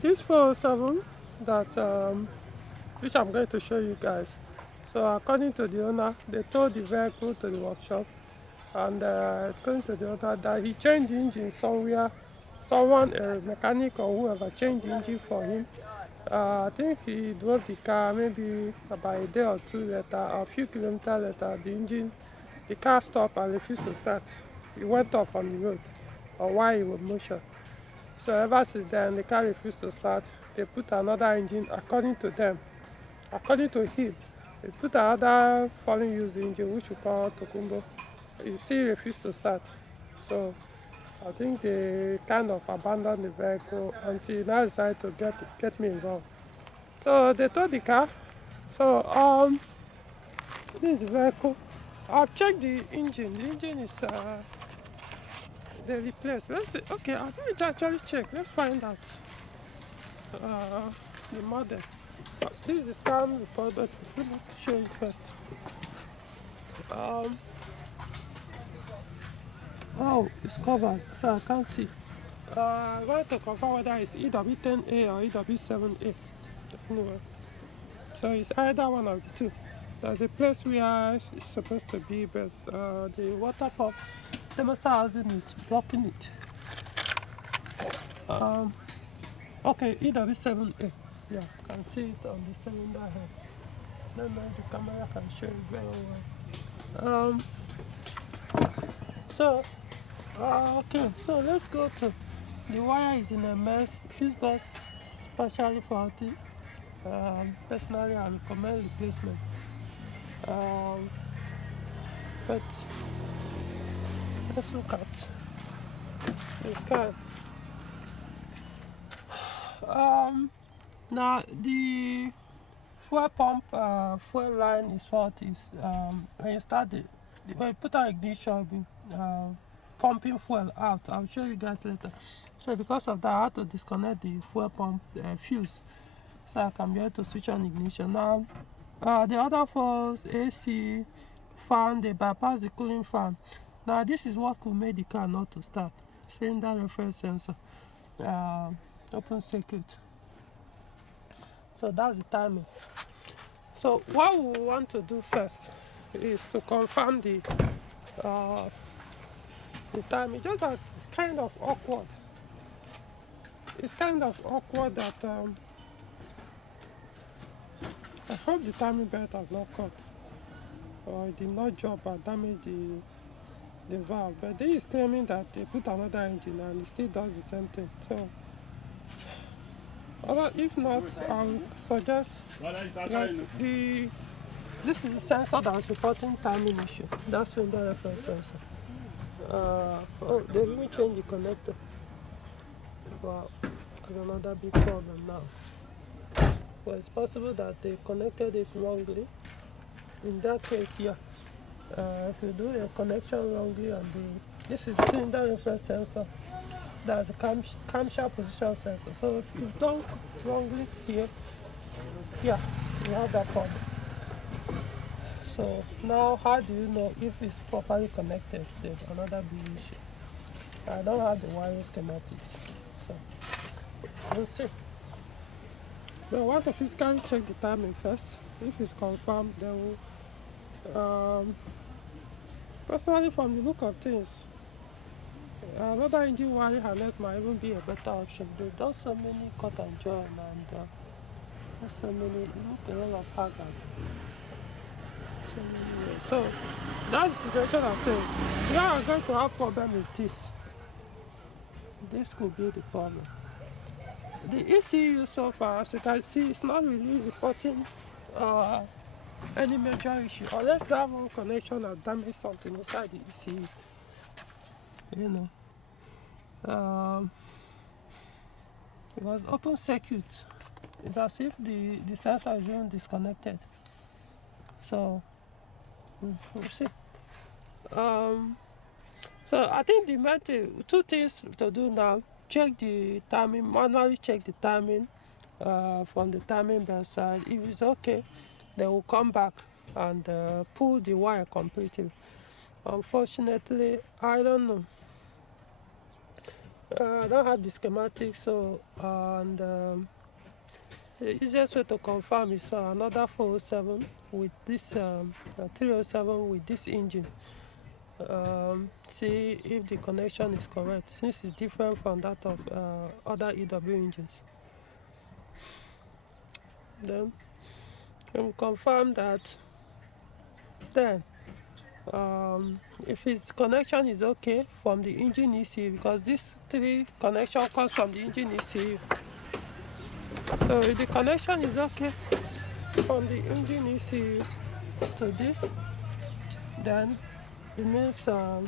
This 407 that which I'm going to show you guys. So according to the owner, they towed the vehicle to the workshop, and according to the owner that he changed the engine somewhere. Someone, a mechanic or whoever, changed the engine for him. I think he drove the car maybe about a day or two later, or a few kilometers later, the car stopped and refused to start. It went off on the road, or while it was motion. So ever since then, the car refused to start. They put another engine, according to them. According to him, they put another foreign used engine, which we call Tokumbo. It still refused to start. So I think they kind of abandoned the vehicle until now decided to get me involved. So they towed the car. So this is the vehicle. I've checked the engine. The engine is they replaced. Let's see. Okay, I think actually check. Let's find out the model. This is scan report, but let me show you first. Um, oh, it's covered, so I can't see. I want to confirm whether it's EW10A or EW7A. Anyway, so it's either one of the two. There's a place where it's supposed to be, but the water pump thermostat housing is blocking it. Okay, EW7A. Yeah, I can see it on the cylinder head. Then the camera can show it very well. So, okay, so let's go to the wire is in a mess. Fuse box partially faulty. Personally, I recommend replacement. But let's look at the scan. Now the fuel pump fuel line is faulty. When you start when you put on ignition, pumping fuel out. I'll show you guys later. So because of that, I had to disconnect the fuel pump fuse so I can be able to switch on ignition. Now, the other falls AC fan, they bypass the cooling fan. Now this is what could make the car not to start. Cylinder reference sensor, open circuit. So that's the timing. So what we want to do first is to confirm the timing. Just that it's kind of awkward. It's kind of awkward that I hope the timing belt has not cut or it did not drop and damage the valve. But they is claiming that they put another engine and it still does the same thing. So if not, I'll suggest yes, this is the sensor that's reporting timing issue. That's in the reference sensor. Oh, they even change the connector. Wow, there's another big problem now. Well, it's possible that they connected it wrongly. In that case, yeah. If you do a connection wrongly and this is the cylinder reference sensor, that's a camshaft position sensor. So if you don't wrongly here, yeah, you have that problem. So now how do you know if it's properly connected? So another big issue. I don't have the wiring schematics, so we'll see. But I want to physically check the timing first. If it's confirmed, then we'll personally, from the look of things, another engine wiring harness might even be a better option. They've done so many cut and join and there's so many, look a lot of hazard. So that's the situation of things. Now I'm going to have problem with this. This could be the problem. The ECU so far, as you can see, it's not really reporting any major issue unless that one connection has damaged something inside the ECU. You know, because open circuit, it's as if the sensor is even disconnected. So we'll see. So I think the main thing, two things to do now: check the timing, manually check the timing from the timing belt side. If it's okay, then we'll come back and pull the wire completely. Unfortunately, I don't know. I don't have the schematic, so and the easiest way to confirm is another 407 with this 307 with this engine. See if the connection is correct, since it's different from that of other EW engines. Then we'll confirm that. Then if his connection is okay from the engine ECU, because this 3 connection comes from the engine ECU. So if the connection is okay from the engine ECU to this, then it means the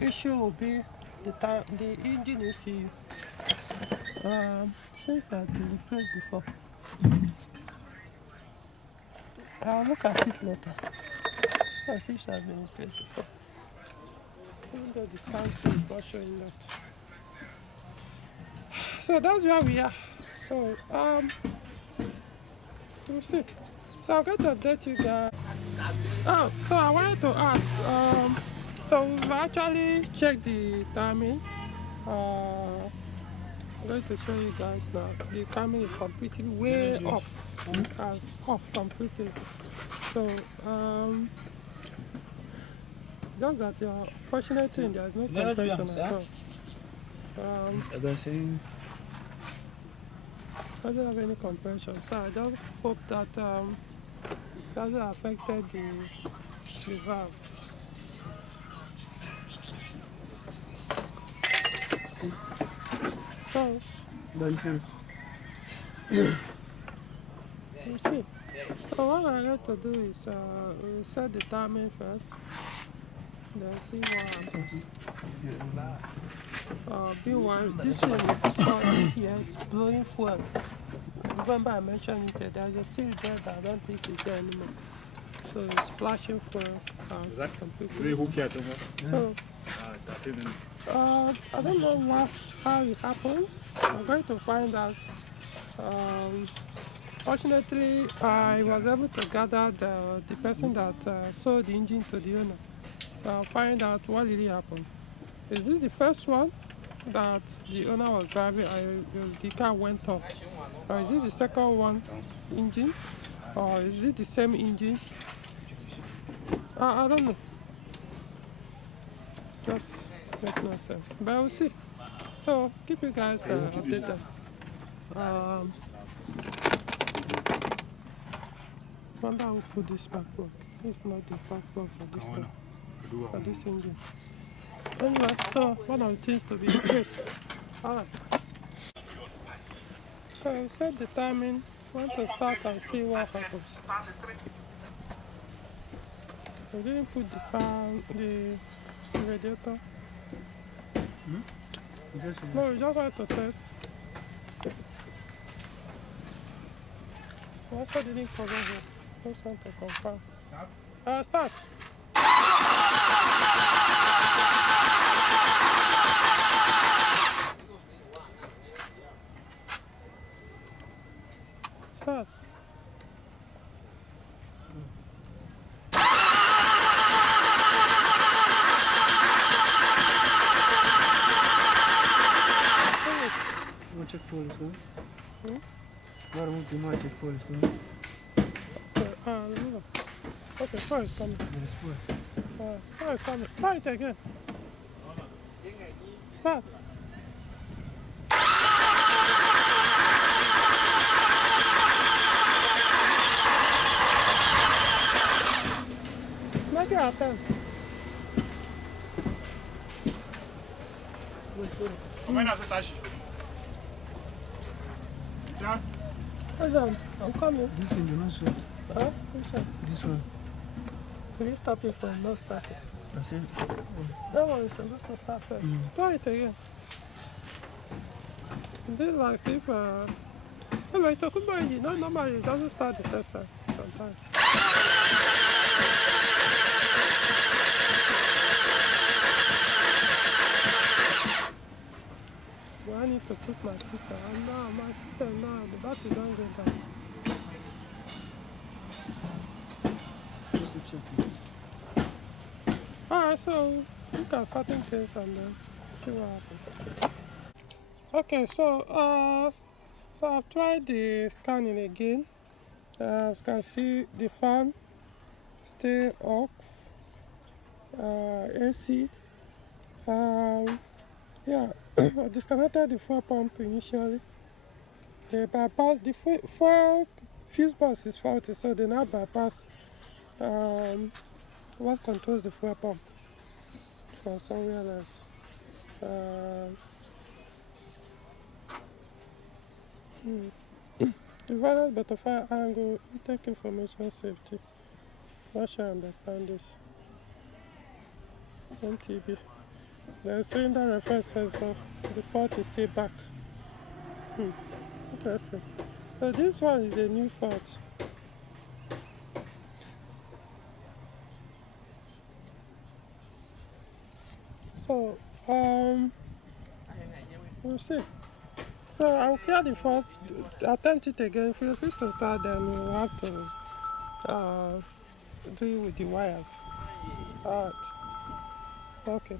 issue will be the engine ECU. Since I've been replaced before, I'll look at it later. I'll see if it has been replaced before. Even though the sound is not showing that. So that's where we are. So we'll see. So I'm going to update you guys. Oh, so I wanted to ask. So we've actually checked the timing. I'm going to show you guys now. The timing is completely way off. As off completely. So just that you're fortunate thing, there's no compression at all. I don't have any compression, so I just hope that doesn't affected the valves. So you see. So what I have to do is we'll set the timing first, then see what happens. B1, this thing is called yes, blowing fuel. Remember I mentioned it, there's a seal there that I don't think is there anymore. So it's splashing fuel completely. So I don't know how it happens. I'm going to find out. Fortunately, I was able to gather the person that sold the engine to the owner. So I'll find out what really happened. Is this the first one that the owner was driving and the car went off? Or is it the second one engine? Or is it the same engine? I don't know. Just makes no sense. But we'll see. So keep you guys updated. Wonder who put this back plug. It's not the back plug for this thing, for this engine. Anyway, so one of the things to be replaced. Alright. So set the timing. Want to start and see what happens. I didn't put the fan, the radiator. No, we just want to test. I also didn't cover here. Just want to confirm. Start. Start. Check for this one. Waarom moet je check for this one? Okay, fire is coming. Fire is coming. Try it again. Start. Make your attempt. Hold on, I'm coming. This thing, you know, so. Huh? Which one? This one. Will you stop it from not starting? That's it. That one is supposed to start first. Try it again. This like if anyway, it's talking about engine. No, normally it doesn't start the first time sometimes. Well, I need to put my sister. And now my sister now the battery don't go down. Just to check this. Alright, so look at certain things and then see what happens. Okay, so I've tried the scanning again. As you can see, the fan stay off, AC. Yeah, I disconnected the fuel pump initially. They bypass the fuel fuse box is faulty, so they now bypass what controls the fuel pump from somewhere else. Divided butterfly angle, intake information safety. Not sure I understand this. MTV. The cylinder reference sensor, the fault is still back. Interesting. So this one is a new fault. So we'll see. So I'll clear the fault, attempt it again. If you refuse to start, then we'll have to do it with the wires. Alright. Okay.